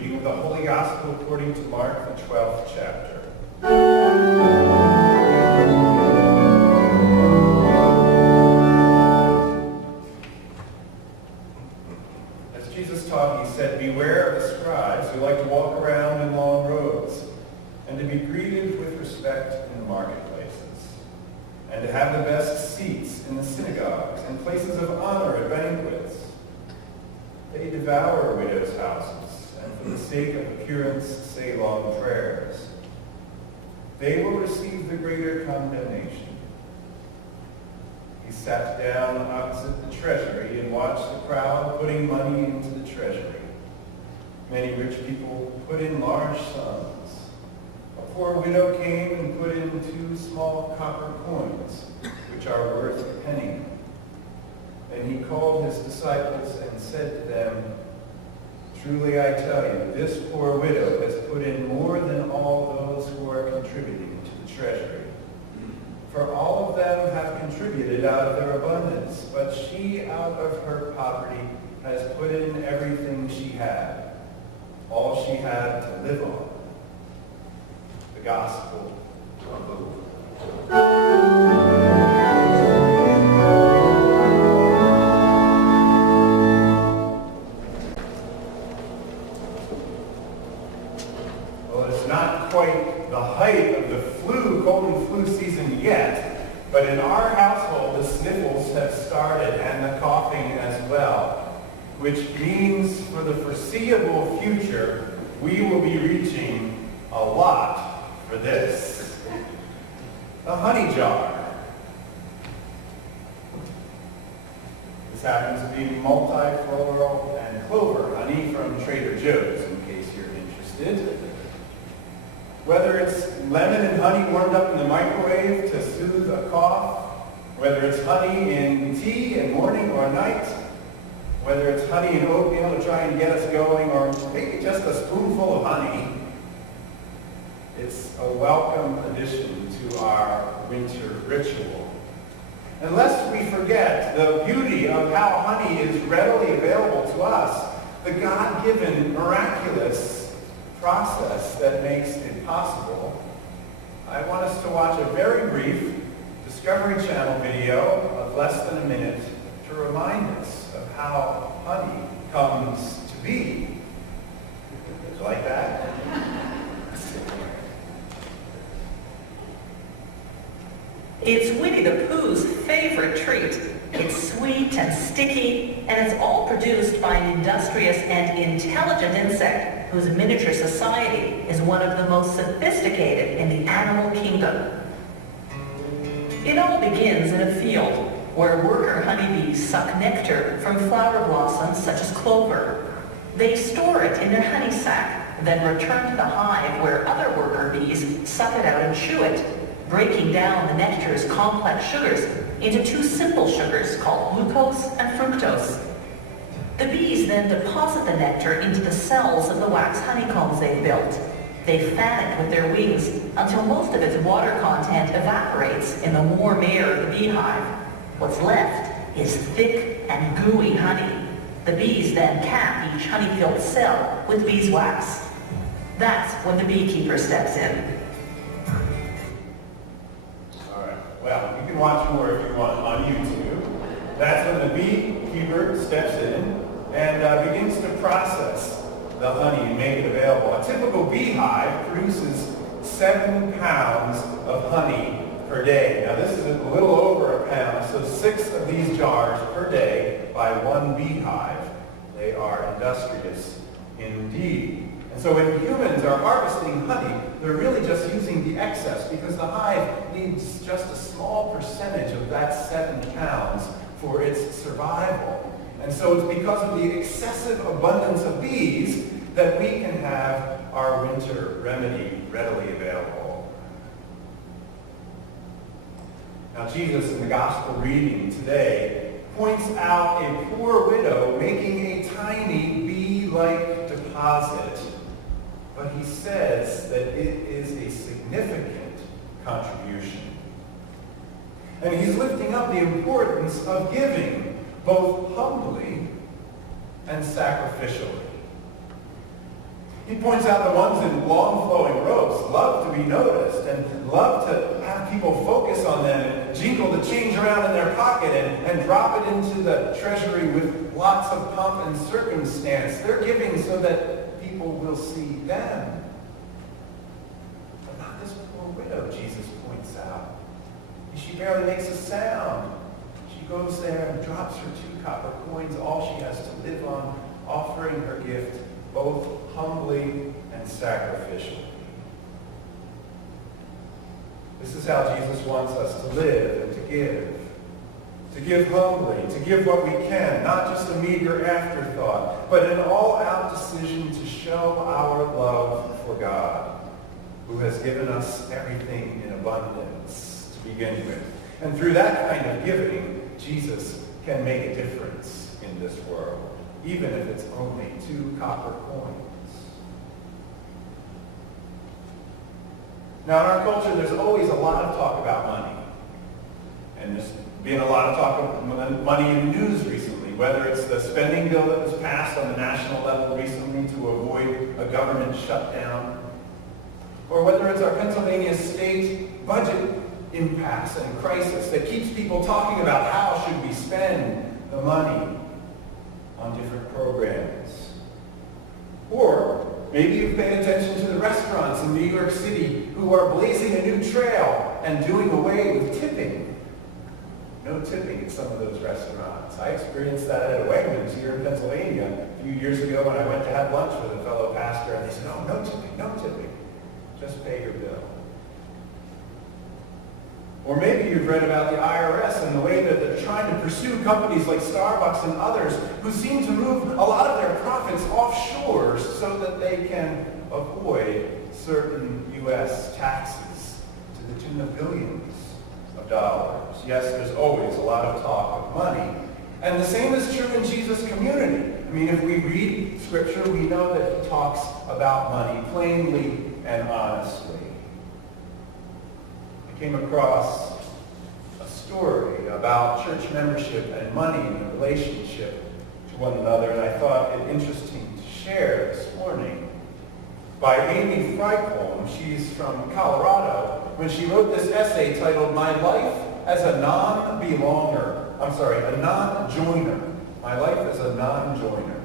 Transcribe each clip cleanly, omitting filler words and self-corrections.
Reading of the Holy Gospel according to Mark, the 12th chapter. As Jesus taught, he said, "Beware of the scribes who like to walk around in long robes, and to be greeted with respect in the marketplaces, and to have the best seats in the synagogues and places of honor at banquets. They devour widows' houses, and for the sake of appearance say long prayers. They will receive the greater condemnation." He sat down opposite the treasury and watched the crowd putting money into the treasury. Many rich people put in large sums. A poor widow came and put in 2 small copper coins, which are worth a penny. And he called his disciples and said to them, "Truly I tell you, this poor widow has put in more than all those who are contributing to the treasury. For all of them have contributed out of their abundance, but she out of her poverty has put in everything she had, all she had to live on." The Gospel of the Lord. Not quite the height of the cold and flu season yet, but in our household the sniffles have started and the coughing as well, which means for the foreseeable future we will be reaching a lot for this. The honey jar. This happens to be multifloral and clover honey from Trader Joe's, in case you're interested. Whether it's lemon and honey warmed up in the microwave to soothe a cough, whether it's honey in tea in morning or night, whether it's honey and oatmeal to try and get us going, or maybe just a spoonful of honey, it's a welcome addition to our winter ritual. And lest we forget the beauty of how honey is readily available to us, the God-given, miraculous process that makes it possible, I want us to watch a very brief Discovery Channel video of less than a minute to remind us of how honey comes to be. Did you like that? It's Winnie the Pooh's favorite treat. It's sweet and sticky, and it's all produced by an industrious and intelligent insect whose miniature society is one of the most sophisticated in the animal kingdom. It all begins in a field where worker honeybees suck nectar from flower blossoms such as clover. They store it in their honey sac, then return to the hive where other worker bees suck it out and chew it, breaking down the nectar's complex sugars into 2 simple sugars called glucose and fructose. The bees then deposit the nectar into the cells of the wax honeycombs they've built. They fan it with their wings until most of its water content evaporates in the warm air of the beehive. What's left is thick and gooey honey. The bees then cap each honey-filled cell with beeswax. That's when the beekeeper steps in. Well, you can watch more if you want on YouTube. That's when the beekeeper steps in and begins to process the honey and make it available. A typical beehive produces 7 pounds of honey per day. Now this is a little over a pound, so 6 of these jars per day by one beehive. They are industrious indeed. And so when humans are harvesting honey, they're really just using the excess because the hive needs just a small percentage of that 7 pounds for its survival. And so it's because of the excessive abundance of bees that we can have our winter remedy readily available. Now Jesus in the gospel reading today points out a poor widow making a tiny bee-like deposit. But he says that it is a significant contribution. And he's lifting up the importance of giving, both humbly and sacrificially. He points out the ones in long flowing robes love to be noticed and love to have people focus on them and jingle the change around in their pocket and drop it into the treasury with lots of pomp and circumstance. They're giving so that people will see them. But not this poor widow, Jesus points out. She barely makes a sound. She goes there and drops her 2 copper coins, all she has to live on, offering her gift both humbly and sacrificially. This is how Jesus wants us to live and to give. To give humbly, to give what we can, not just a meager afterthought, but an all-out decision to show our love for God, who has given us everything in abundance to begin with. And through that kind of giving, Jesus can make a difference in this world, even if it's only 2 copper coins. Now, in our culture, there's always a lot of talk about money. And there's been a lot of talk about money in the news recently, whether it's the spending bill that was passed on the national level recently to avoid a government shutdown, or whether it's our Pennsylvania state budget impasse and crisis that keeps people talking about how should we spend the money on different programs. Or maybe you've paid attention to the restaurants in New York City who are blazing a new trail and doing away with tipping. No tipping at some of those restaurants. I experienced that at a Wegmans here in Pennsylvania a few years ago when I went to have lunch with a fellow pastor, and they said, "Oh, no tipping, no tipping. Just pay your bill." Or maybe you've read about the IRS and the way that they're trying to pursue companies like Starbucks and others who seem to move a lot of their profits offshore so that they can avoid certain U.S. taxes to the tune of billions of dollars. Yes, there's always a lot of talk of money. And the same is true in Jesus' community. I mean, if we read Scripture, we know that he talks about money plainly and honestly. I came across a story about church membership and money and the relationship to one another, and I thought it interesting to share this morning. By Amy Freikholm. She's from Colorado, when she wrote this essay titled "My Life as a Non-Belonger." A non-joiner. My life as a non-joiner.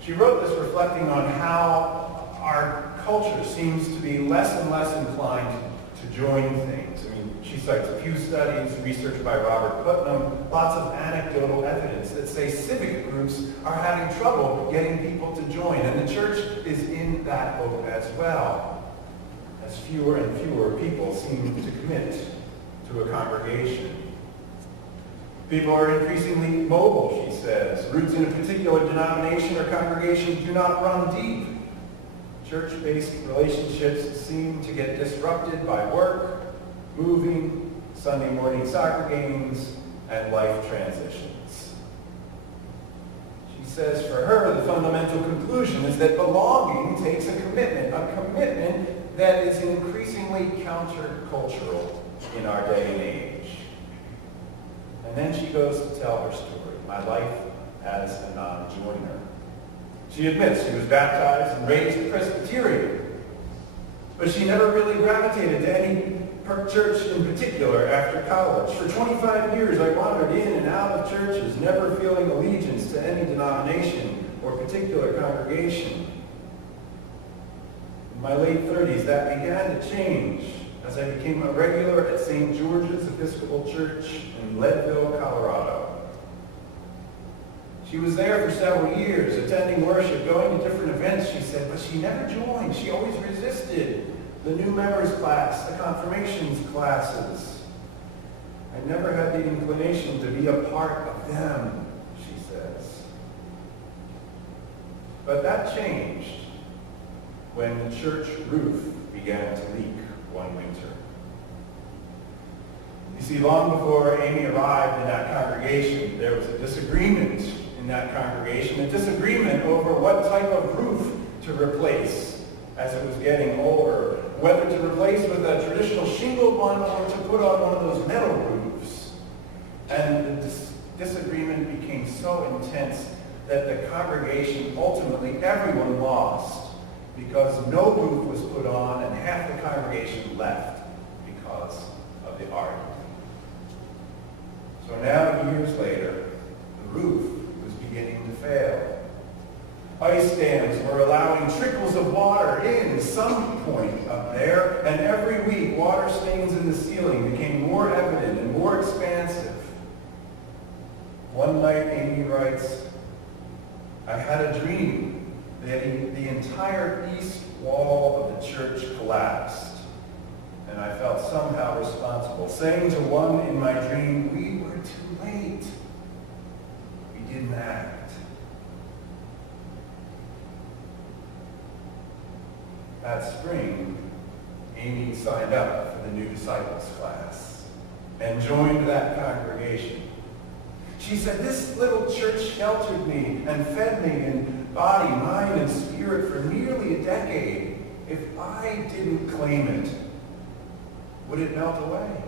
She wrote this reflecting on how our culture seems to be less and less inclined to join things. I mean, she cites a few studies, research by Robert Putnam, lots of anecdotal evidence that say civic groups are having trouble getting people to join, and the church is in that boat as well, as fewer and fewer people seem to commit to a congregation. People are increasingly mobile, she says. Roots in a particular denomination or congregation do not run deep. Church-based relationships seem to get disrupted by work, moving, Sunday morning soccer games, and life transitions. She says for her, the fundamental conclusion is that belonging takes a commitment that is increasingly countercultural in our day and age. And then she goes to tell her story, my life as a non-joiner. She admits she was baptized and raised Presbyterian, but she never really gravitated to any church in particular after college. For 25 years, I wandered in and out of churches, never feeling allegiance to any denomination or particular congregation. In my late 30s, that began to change as I became a regular at St. George's Episcopal Church in Leadville, Colorado. She was there for several years, attending worship, going to different events, she said, but she never joined. She always resisted the new members class, the confirmations classes. I never had the inclination to be a part of them, she says. But that changed when the church roof began to leak one winter. You see, long before Amy arrived in that congregation, there was a disagreement in that congregation, a disagreement over what type of roof to replace as it was getting older, whether to replace with a traditional shingle one or to put on one of those metal roofs. And the disagreement became so intense that the congregation, ultimately everyone lost because no roof was put on and half the congregation left because of the argument. So now, years later, the roof was beginning to fail. Ice dams were allowing trickles of water in some point up there, and every week water stains in the ceiling became more evident and more expansive. One night, Amy writes, I had a dream that the entire east wall of the church collapsed, and I felt somehow responsible, saying to one in my dream, we were too late. We didn't act. That spring, Amy signed up for the New Disciples class and joined that congregation. She said, this little church sheltered me and fed me in body, mind, and spirit for nearly a decade. If I didn't claim it, would it melt away?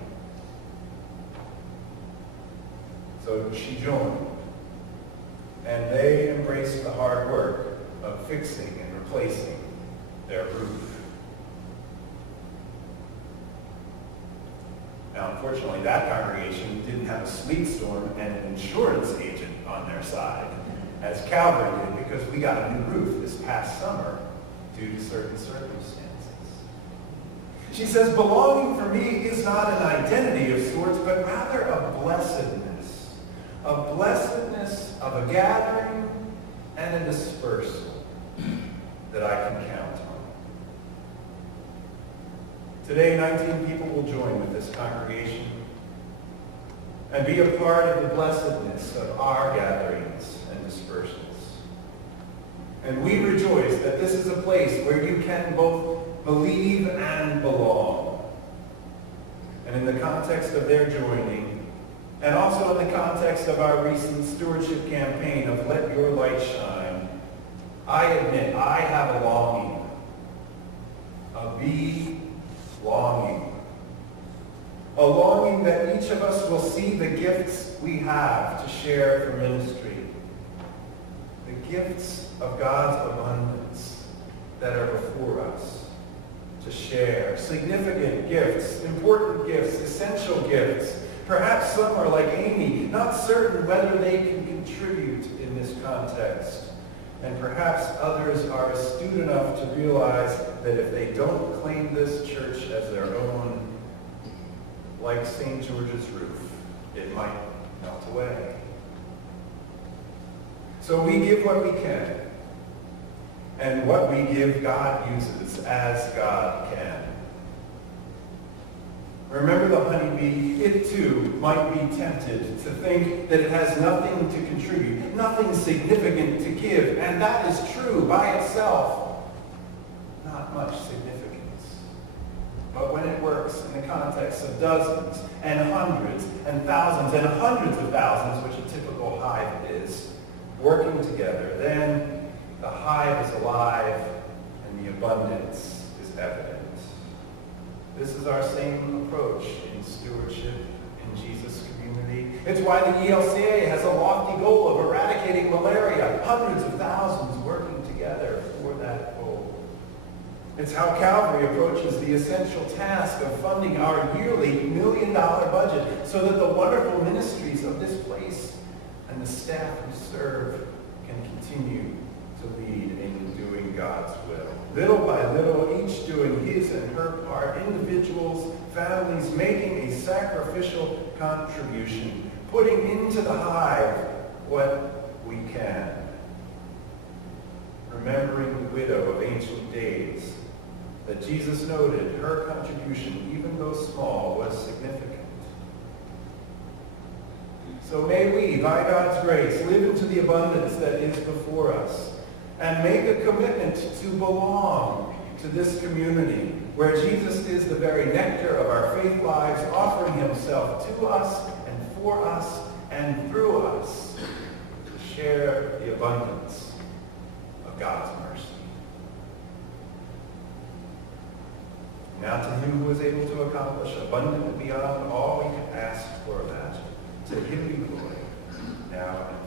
So she joined, and they embraced the hard work of fixing and replacing their roof. Now, unfortunately, that congregation didn't have a sleet storm and an insurance agent on their side, as Calvary did, because we got a new roof this past summer due to certain circumstances. She says, belonging for me is not an identity of sorts, but rather a blessedness of a gathering and a dispersal that I can count on. Today, 19 people will join with this congregation and be a part of the blessedness of our gatherings and dispersals. And we rejoice that this is a place where you can both believe and belong. And in the context of their joining, and also in the context of our recent stewardship campaign of Let Your Light Shine, I admit I have a longing, a longing that each of us will see the gifts we have to share for ministry, the gifts of God's abundance that are before us to share, significant gifts, important gifts, essential gifts. Perhaps some are like Amy, not certain whether they can contribute in this context. And perhaps others are astute enough to realize that if they don't claim this church as their own, like St. George's roof, it might melt away. So we give what we can. And what we give, God uses as God can. Remember the honeybee? It too might be tempted to think that it has nothing to contribute, nothing significant to give. And that is true by itself. Not much significance. But when it works in the context of dozens and hundreds and thousands and hundreds of thousands, which a typical hive is, working together, then the hive is alive and the abundance is evident. This is our same approach in stewardship in Jesus' community. It's why the ELCA has a lofty goal of eradicating malaria, hundreds of thousands working together for that goal. It's how Calvary approaches the essential task of funding our yearly $1 million budget so that the wonderful ministries of this place and the staff who serve can continue to lead in doing God's will. Little by little, each doing his and her part, individuals, families making a sacrificial contribution, putting into the hive what we can. Remembering the widow of ancient days, that Jesus noted her contribution, even though small, was significant. So may we, by God's grace, live into the abundance that is before us and make a commitment to belong to this community where Jesus is the very nectar of our faith lives, offering himself to us and for us and through us to share the abundance of God's mercy. Now to him who is able to accomplish abundantly beyond all we can ask or imagine, to him be glory, now and